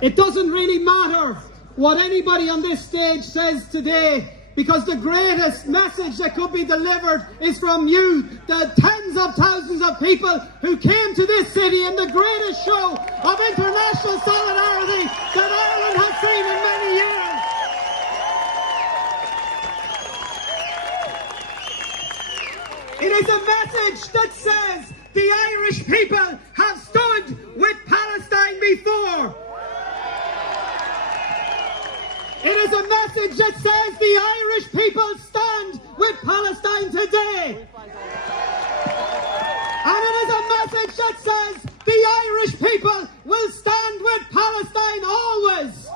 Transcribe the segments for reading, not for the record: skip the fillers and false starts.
It doesn't really matter what anybody on this stage says today, because the greatest message that could be delivered is from you, the tens of thousands of people who came to this city in the greatest show of international solidarity that Ireland has seen in many years. It is a message that says the Irish people have stood with Palestine before. It is a message that says the Irish people stand with Palestine today. And it is a message that says the Irish people will stand with Palestine always.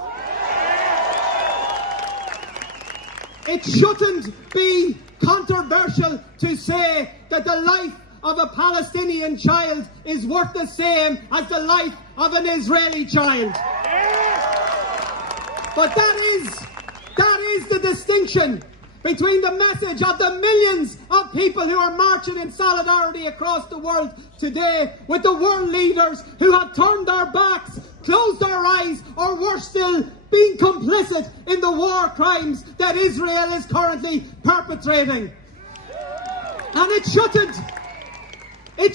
It shouldn't be controversial to say that the life of a Palestinian child is worth the same as the life of an Israeli child. But that is the distinction between the message of the millions of people who are marching in solidarity across the world today with the world leaders who have turned their backs, closed their eyes, or worse still, being complicit in the war crimes that Israel is currently perpetrating. And it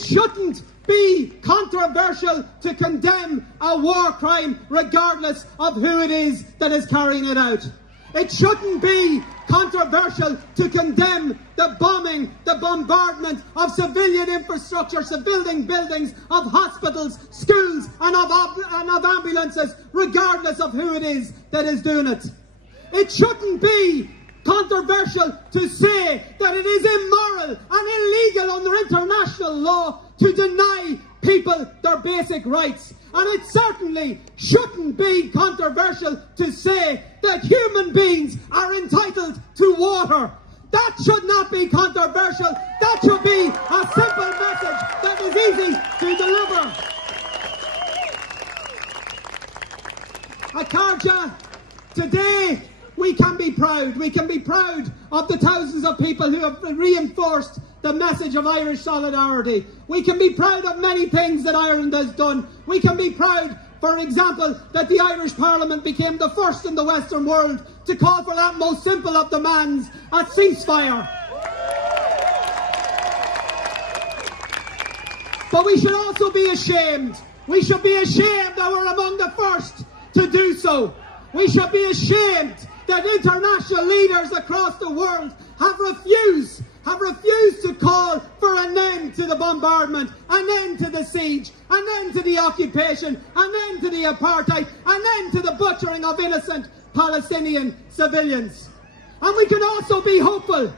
shouldn't be controversial to condemn a war crime regardless of who it is that is carrying it out. It shouldn't be controversial to condemn the bombing, the bombardment of civilian infrastructure, civilian buildings, of hospitals, schools and of ambulances, regardless of who it is that is doing it. It shouldn't be controversial to say that it is immoral and illegal under international law to deny people their basic rights. And it certainly shouldn't be controversial to say that human beings are entitled to water. That should not be controversial. That should be a simple message that is easy to deliver. Akarja, today we can be proud. We can be proud of the thousands of people who have reinforced the message of Irish solidarity. We can be proud of many things that Ireland has done. We can be proud, for example, that the Irish Parliament became the first in the Western world to call for that most simple of demands, a ceasefire. But we should also be ashamed. We should be ashamed that we're among the first to do so. We should be ashamed that international leaders across the world have refused to call for an end to the bombardment, an end to the siege, an end to the occupation, an end to the apartheid, an end to the butchering of innocent Palestinian civilians. And we can also be hopeful,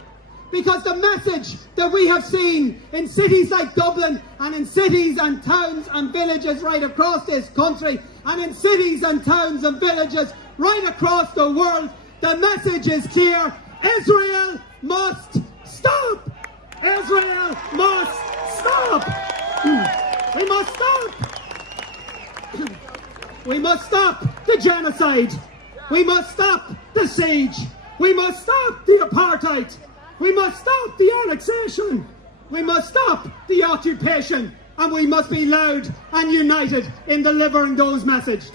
because the message that we have seen in cities like Dublin and in cities and towns and villages right across this country and in cities and towns and villages right across the world, the message is clear: Israel must stop! Israel must stop! We must stop! We must stop the genocide! We must stop the siege! We must stop the apartheid! We must stop the annexation! We must stop the occupation! And we must be loud and united in delivering those messages.